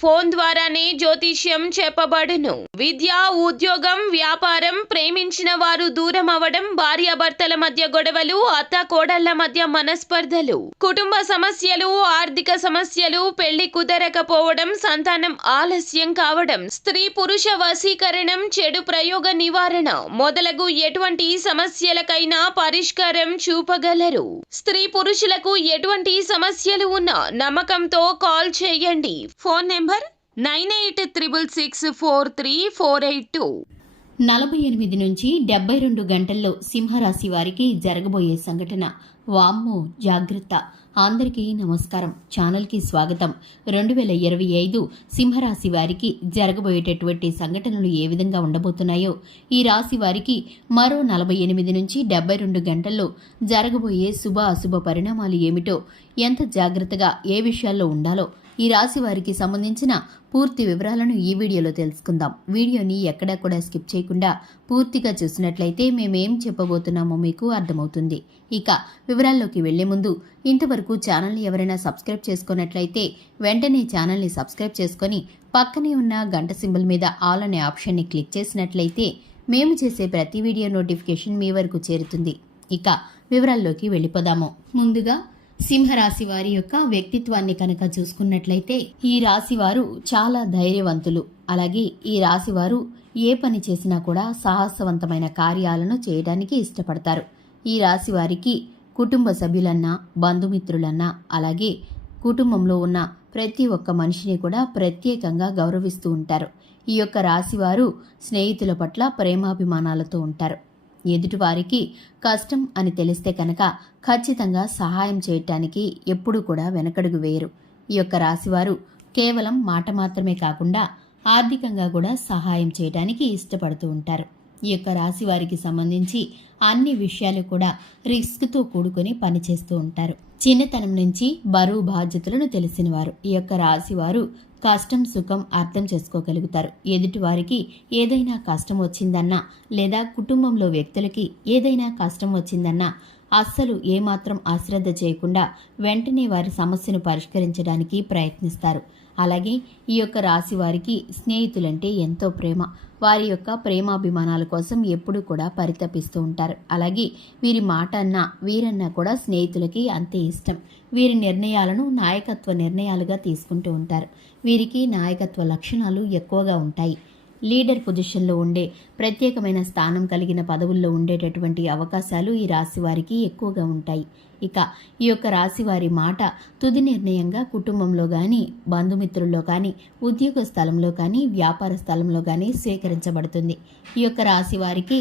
Phone ద్వారానే జ్యోతిష్యం చెప్పబడును. విద్య, ఉద్యోగం, వ్యాపారం, ప్రేమించిన వారు దూరం అవ్వడం, భార్యాభర్తల మధ్య గొడవలు, అత్తాకోడళ్ల మధ్య మనస్పర్ధలు, కుటుంబ సమస్యలు, ఆర్థిక సమస్యలు, పెళ్లి కుదరకపోవడం, సంతానం ఆలస్యం కావడం, స్త్రీ పురుష వశీకరణం, చెడు ప్రయోగ నివారణ మొదలగు ఎటువంటి సమస్యలకైనా పరిష్కారం చూపగలరు. స్త్రీ పురుషులకు ఎటువంటి సమస్యలు ఉన్నా నమ్మకంతో కాల్ చేయండి. Phone number 9866643482. 48 నుంచి 72 గంటల్లో సింహరాశి వారికి జరగబోయే సంఘటన. వామ్మో జాగ్రత్త. అందరికీ నమస్కారం. ఛానల్కి స్వాగతం. 2025 సింహరాశి వారికి జరగబోయేటటువంటి సంఘటనలు ఏ విధంగా ఉండబోతున్నాయో, ఈ రాశి వారికి మరో 48 నుంచి 72 గంటల్లో జరగబోయే శుభ అశుభ పరిణామాలు ఏమిటో, ఎంత జాగ్రత్తగా ఏ విషయాల్లో ఉండాలో, ఈ రాశి వారికి సంబంధించిన పూర్తి వివరాలను ఈ వీడియోలో తెలుసుకుందాం. వీడియోని ఎక్కడా కూడా స్కిప్ చేయకుండా పూర్తిగా చూసినట్లయితే మేమేం చెప్పబోతున్నామో మీకు అర్థమవుతుంది. ఇక వివరాల్లోకి వెళ్లే ముందు, ఇంతవరకు ఛానల్ని ఎవరైనా సబ్స్క్రైబ్ చేసుకున్నట్లయితే వెంటనే ఛానల్ని సబ్స్క్రైబ్ చేసుకొని పక్కనే ఉన్న గంట సింబల్ మీద ఆల్ అనే ఆప్షన్ని క్లిక్ చేసినట్లయితే మేము చేసే ప్రతి వీడియో నోటిఫికేషన్ మీ వరకు చేరుతుంది. ఇక వివరాల్లోకి వెళ్ళిపోదాము. ముందుగా సింహరాశి వారి యొక్క వ్యక్తిత్వాన్ని కనుక చూసుకున్నట్లయితే, ఈ రాశివారు చాలా ధైర్యవంతులు. అలాగే ఈ రాశివారు ఏ పని చేసినా కూడా సాహసవంతమైన కార్యాలను చేయడానికి ఇష్టపడతారు. ఈ రాశి వారికి కుటుంబ సభ్యులన్నా, బంధుమిత్రులన్నా, అలాగే కుటుంబంలో ఉన్న ప్రతి ఒక్క మనిషిని కూడా ప్రత్యేకంగా గౌరవిస్తూ ఉంటారు. ఈ యొక్క రాశివారు స్నేహితుల పట్ల ప్రేమాభిమానాలతో ఉంటారు. ఎదుటివారికి కష్టం అని తెలిస్తే కనుక ఖచ్చితంగా సహాయం చేయటానికి ఎప్పుడూ కూడా వెనకడుగు వేయరు. ఈ యొక్క రాశివారు కేవలం మాట మాత్రమే కాకుండా ఆర్థికంగా కూడా సహాయం చేయడానికి ఇష్టపడుతూ ఉంటారు. ఈ యొక్క రాశి వారికి సంబంధించి అన్ని విషయాలు కూడా రిస్క్తో కూడుకొని పనిచేస్తూ ఉంటారు. చిన్నతనం నుంచి బరువు బాధ్యతలను తెలిసినవారు. ఈ యొక్క రాశివారు కష్టం సుఖం అర్థం చేసుకోగలుగుతారు. ఎదుటి వారికి ఏదైనా కష్టం వచ్చిందన్నా, లేదా కుటుంబంలో వ్యక్తులకి ఏదైనా కష్టం వచ్చిందన్నా అస్సలు ఏమాత్రం అశ్రద్ధ చేయకుండా వెంటనే వారి సమస్యను పరిష్కరించడానికి ప్రయత్నిస్తారు. అలాగే ఈ యొక్క రాశి వారికి స్నేహితులంటే ఎంతో ప్రేమ. వారి యొక్క ప్రేమాభిమానాల కోసం ఎప్పుడూ కూడా పరితపిస్తూ ఉంటారు. అలాగే వీరి మాట అన్నా వీరన్నా కూడా స్నేహితులకి అంతే ఇష్టం. వీరి నిర్ణయాలను నాయకత్వ నిర్ణయాలుగా తీసుకుంటూ ఉంటారు. వీరికి నాయకత్వ లక్షణాలు ఎక్కువగా ఉంటాయి. లీడర్ పొజిషన్లో ఉండే, ప్రత్యేకమైన స్థానం కలిగిన పదవుల్లో ఉండేటటువంటి అవకాశాలు ఈ రాశి వారికి ఎక్కువగా ఉంటాయి. ఇక ఈ యొక్క రాశి వారి మాట తుది నిర్ణయంగా కుటుంబంలో కానీ, బంధుమిత్రుల్లో కానీ, ఉద్యోగ స్థలంలో కానీ, వ్యాపార స్థలంలో కానీ స్వీకరించబడుతుంది. ఈ యొక్క రాశి వారికి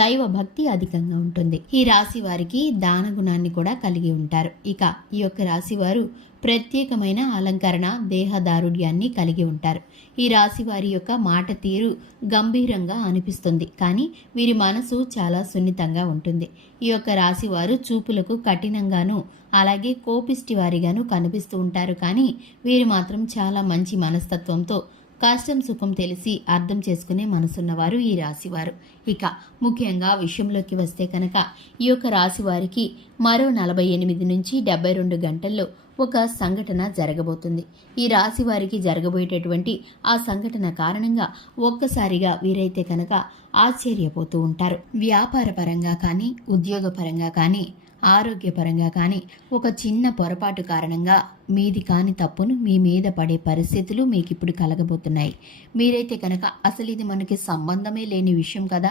దైవ భక్తి అధికంగా ఉంటుంది. ఈ రాశి వారికి దాన గుణాన్ని కూడా కలిగి ఉంటారు. ఇక ఈ యొక్క రాశి వారు ప్రత్యేకమైన అలంకరణ, దేహదారుఢ్యాన్ని కలిగి ఉంటారు. ఈ రాశి వారి యొక్క మాట తీరు గంభీరంగా అనిపిస్తుంది, కానీ వీరి మనసు చాలా సున్నితంగా ఉంటుంది. ఈ యొక్క రాశి వారు చూపులకు కఠినంగాను, అలాగే కోపిష్టి వారిగాను కనిపిస్తూ ఉంటారు, కానీ వీరు మాత్రం చాలా మంచి మనస్తత్వంతో, కష్టం సుఖం తెలిసి అర్థం చేసుకునే మనసున్నవారు ఈ రాశివారు. ఇక ముఖ్యంగా విషయంలోకి వస్తే కనుక, ఈ యొక్క రాశి వారికి మరో 48 నుంచి 72 గంటల్లో ఒక సంఘటన జరగబోతుంది. ఈ రాశి వారికి జరగబోయేటటువంటి ఆ సంఘటన కారణంగా ఒక్కసారిగా వీరైతే కనుక ఆశ్చర్యపోతూ ఉంటారు. వ్యాపార పరంగా కానీ, ఉద్యోగ పరంగా కానీ, ఆరోగ్యపరంగా కానీ ఒక చిన్న పొరపాటు కారణంగా మీది కాని తప్పును మీ మీద పడే పరిస్థితులు మీకు ఇప్పుడు కలగబోతున్నాయి. మీరైతే కనుక అసలు ఇది మనకి సంబంధమే లేని విషయం కదా,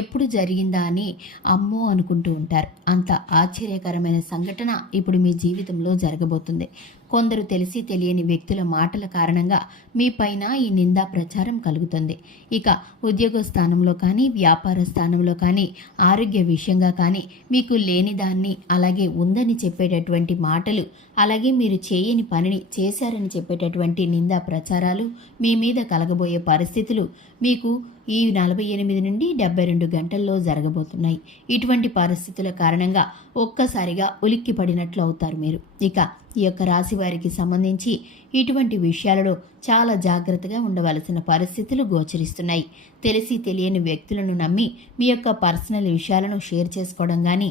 ఎప్పుడు జరిగిందా అని అమ్మో అనుకుంటూ ఉంటారు. అంత ఆశ్చర్యకరమైన సంఘటన ఇప్పుడు మీ జీవితంలో జరగబోతుంది. కొందరు తెలిసి తెలియని వ్యక్తుల మాటల కారణంగా మీ పైన ఈ నిందా ప్రచారం కలుగుతుంది. ఇక ఉద్యోగ స్థానంలో కానీ, వ్యాపార స్థానంలో కానీ, ఆరోగ్య విషయంగా కానీ మీకు లేని దాన్ని అలాగే ఉందని చెప్పేటటువంటి మాటలు, అలాగే మీరు చేయని పనిని చేశారని చెప్పేటటువంటి నిందా ప్రచారాలు మీ మీద కలగబోయే పరిస్థితులు మీకు ఈ 48 నుండి 72 గంటల్లో జరగబోతున్నాయి. ఇటువంటి పరిస్థితుల కారణంగా ఒక్కసారిగా ఉలిక్కి పడినట్లు అవుతారు మీరు. ఇక ఈ యొక్క రాశి వారికి సంబంధించి ఇటువంటి విషయాలలో చాలా జాగ్రత్తగా ఉండవలసిన పరిస్థితులు గోచరిస్తున్నాయి. తెలిసి తెలియని వ్యక్తులను నమ్మి మీ యొక్క పర్సనల్ విషయాలను షేర్ చేసుకోవడం కానీ,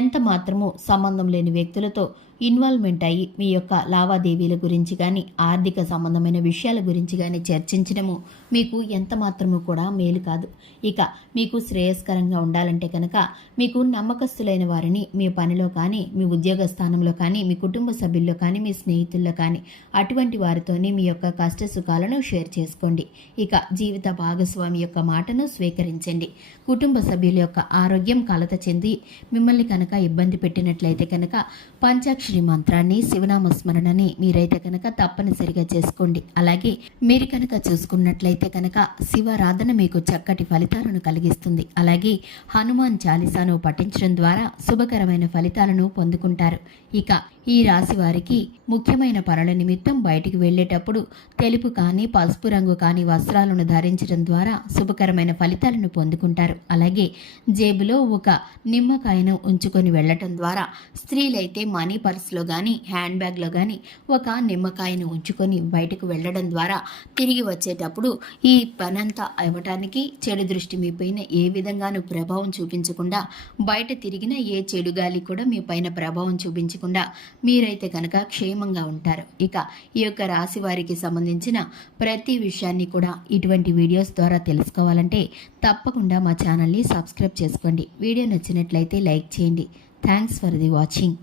ఎంత మాత్రమూ సంబంధం లేని వ్యక్తులతో ఇన్వాల్వ్మెంట్ అయ్యి మీ యొక్క లావాదేవీల గురించి కానీ ఆర్థిక సంబంధమైన విషయాల గురించి కానీ చర్చించడము మీకు ఎంత మాత్రము కూడా మేలు కాదు. ఇక మీకు శ్రేయస్కరంగా ఉండాలంటే కనుక మీకు నమ్మకస్తులైన వారిని మీ పనిలో కానీ మీ ఉద్యోగ స్థానంలో కానీ మీ కుటుంబ సభ్యుల్లో కానీ మీ స్నేహితుల్లో కానీ అటువంటి వారితోని మీ యొక్క కష్ట సుఖాలను షేర్ చేసుకోండి. ఇక జీవిత భాగస్వామి యొక్క మాటను స్వీకరించండి. కుటుంబ సభ్యుల యొక్క ఆరోగ్యం కలత చెంది మిమ్మల్ని కనుక ఇబ్బంది పెట్టినట్లయితే కనుక పంచాక్షరి మంత్రాన్ని శివనామ స్మరణని మీరైతే కనుక తప్పనిసరిగా చేసుకోండి. అలాగే మీరు కనుక చూసుకున్నట్లయితే కనుక శివారాధన మీకు చక్కటి ఫలితాలను కలిగిస్తుంది. అలాగే హనుమాన్ చాలీసాను పఠించడం ద్వారా శుభకరమైన ఫలితాలను పొందుకుంటారు. ఇక ఈ రాశి వారికి ముఖ్యమైన పనుల నిమిత్తం బయటికి వెళ్ళేటప్పుడు తెలుపు కానీ పసుపు రంగు కానీ వస్త్రాలను ధరించడం ద్వారా శుభకరమైన ఫలితాలను పొందుకుంటారు. అలాగే జేబులో ఒక నిమ్మకాయను ఉంచుకొని వెళ్ళటం ద్వారా స్త్రీలైతే మనీ పర్స్లో కానీ హ్యాండ్ బ్యాగ్లో కానీ ఒక నిమ్మకాయను ఉంచుకొని బయటకు వెళ్ళడం ద్వారా తిరిగి వచ్చేటప్పుడు ఈ పనంతా అవ్వటానికి చెడు దృష్టి మీ పైన ఏ విధంగానూ ప్రభావం చూపించకుండా, బయట తిరిగిన ఏ చెడు గాలి కూడా మీ పైన ప్రభావం చూపించకుండా మీరైతే కనుక క్షేమంగా ఉంటారు. ఇక ఈ యొక్క రాశి వారికి సంబంధించిన ప్రతి విషయాన్ని కూడా ఇటువంటి వీడియోస్ ద్వారా తెలుసుకోవాలంటే తప్పకుండా మా ఛానల్ని సబ్స్క్రైబ్ చేసుకోండి. వీడియో నచ్చినట్లయితే లైక్ చేయండి. Thanks for the watching.